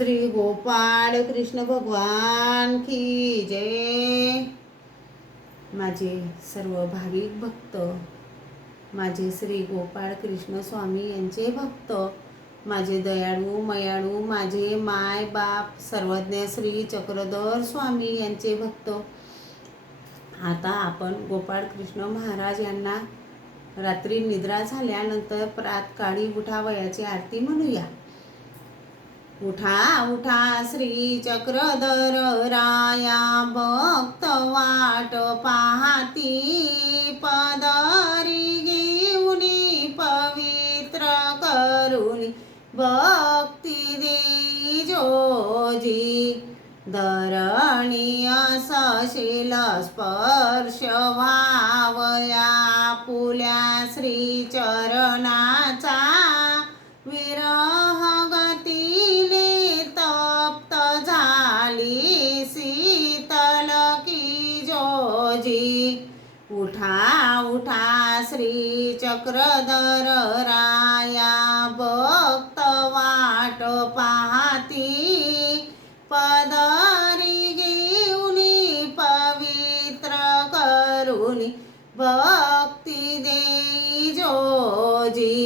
श्री गोपाळ कृष्ण भगवान की जय। माझे सर्व भाविक भक्त, माझे श्री गोपाळ कृष्ण स्वामी यांचे भक्त, माझे दयाळू मयाळू, माझे माय बाप सर्वज्ञ श्री चक्रधर स्वामी यांचे भक्त, आता आपण गोपाळ कृष्ण महाराज यांना रात्री निद्रा झाल्यानंतर प्रातकाळी उठावयाची आरती म्हणूया। उठा उठा श्री चक्रधर राया, भक्त वाट पाहती, पदरी घेऊनी पवित्र करुनी, भक्ती देई जोजी। धरणी असशील स्पर्श व्हावया, पुल्या श्री चरणाचा, विरह गतीने तप्त झाली शीतल की जोजी। उठा उठा श्री चक्रधर राया, भक्त वाट पाहती, पदरी घेऊनी पवित्र करुनी, भक्ती देई जोजी।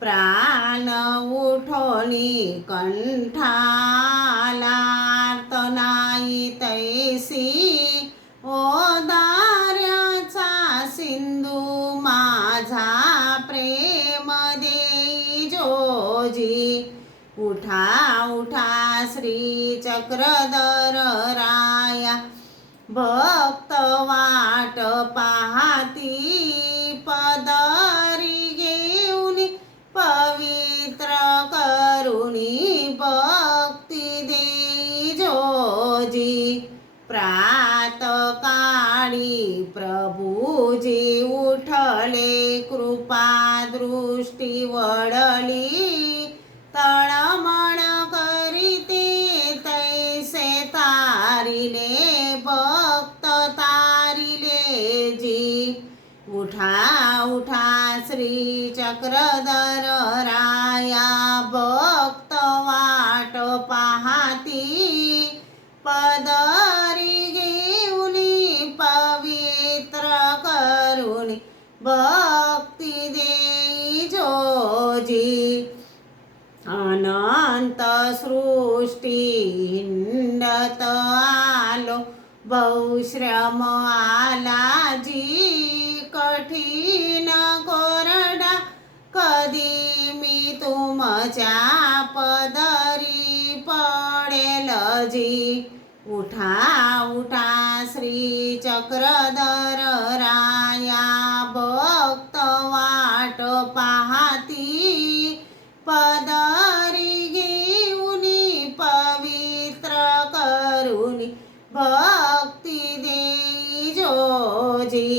प्राण उठोनी कंठाला नाही तैसी, ओदार्याचा सिंधू माझा प्रेम देई जोजी। उठा उठा श्री चक्रधर राया, भक्त वाट पाहती, पदरी घेऊनी पवित्र करुनी, भक्ती देई जोजी। प्रातकाळी प्रभुजी उठले, कृपा दृष्टी वळली, तळमळ करीते तैसे तारिले, भक्त तारिले जी। उठा उठा श्री चक्रधर राया, भक्त वाट पाहती, पदरी घेऊनी पवित्र करुनी, भक्ती देई जोजी। अनंत सृष्टी हिंडत आलो, बहुश्रम आला जी, कठीण कोरडा कधी मी तुमच्या पदरी पडेल जी। उठा उठा श्री चक्रधर राया, भक्त वाट पाहती, पदरी घेऊनी पवित्र करुनी, भक्ती देई जोजी।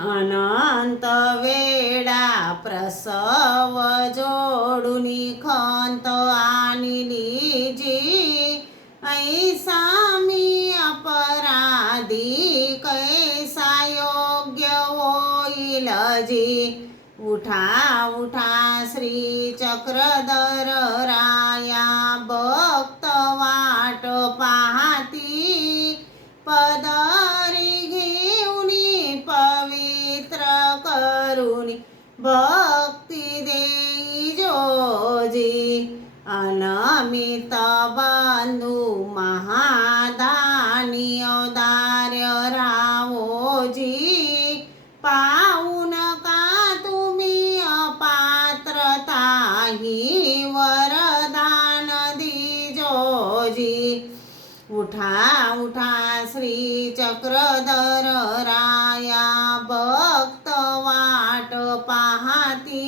अनंत वेळा प्रसव जोडुनी खंत आणली जी, ऐसा मी अपराधी कैसा योग्य होईल जी। उठा उठा श्री चक्रधर राया, भक्त वाट पाहती, पदरी घेऊनी पवित्र करुनी, भक्ती देई जोजी। अनमित बंधू महादानी, औदार्य रावोजी, पाहून का तुम्ही अपात्रता ही वरदान दी जोजी। उठा उठा श्री चक्रधर राया, भक्त वाट पाहती,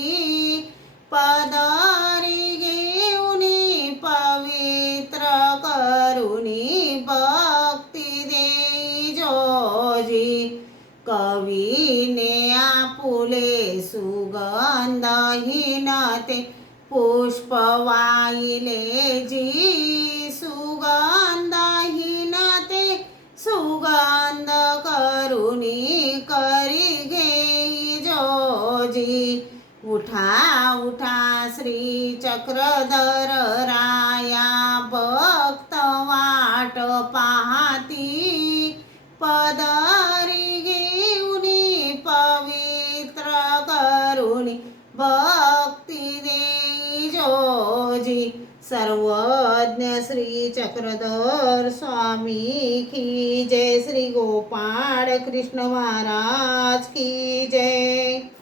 पदरी घेऊनी पवित्र करुनी, भक्ती देई जोजी। कवीने आपुले सुगंधहीन ते पुष्प वाहिले जी, सुगंधहीन ते सुगंध करुनी करी घेई जोजी। उठा उठा श्री चक्रधर राया, भक्त वाट पाहती पदरी घेऊनी, पवित्र करुणी भक्ती देई जोजी. सर्वज्ञ श्री चक्रधर स्वामी की जय. श्री गोपाळ कृष्ण महाराज की जय.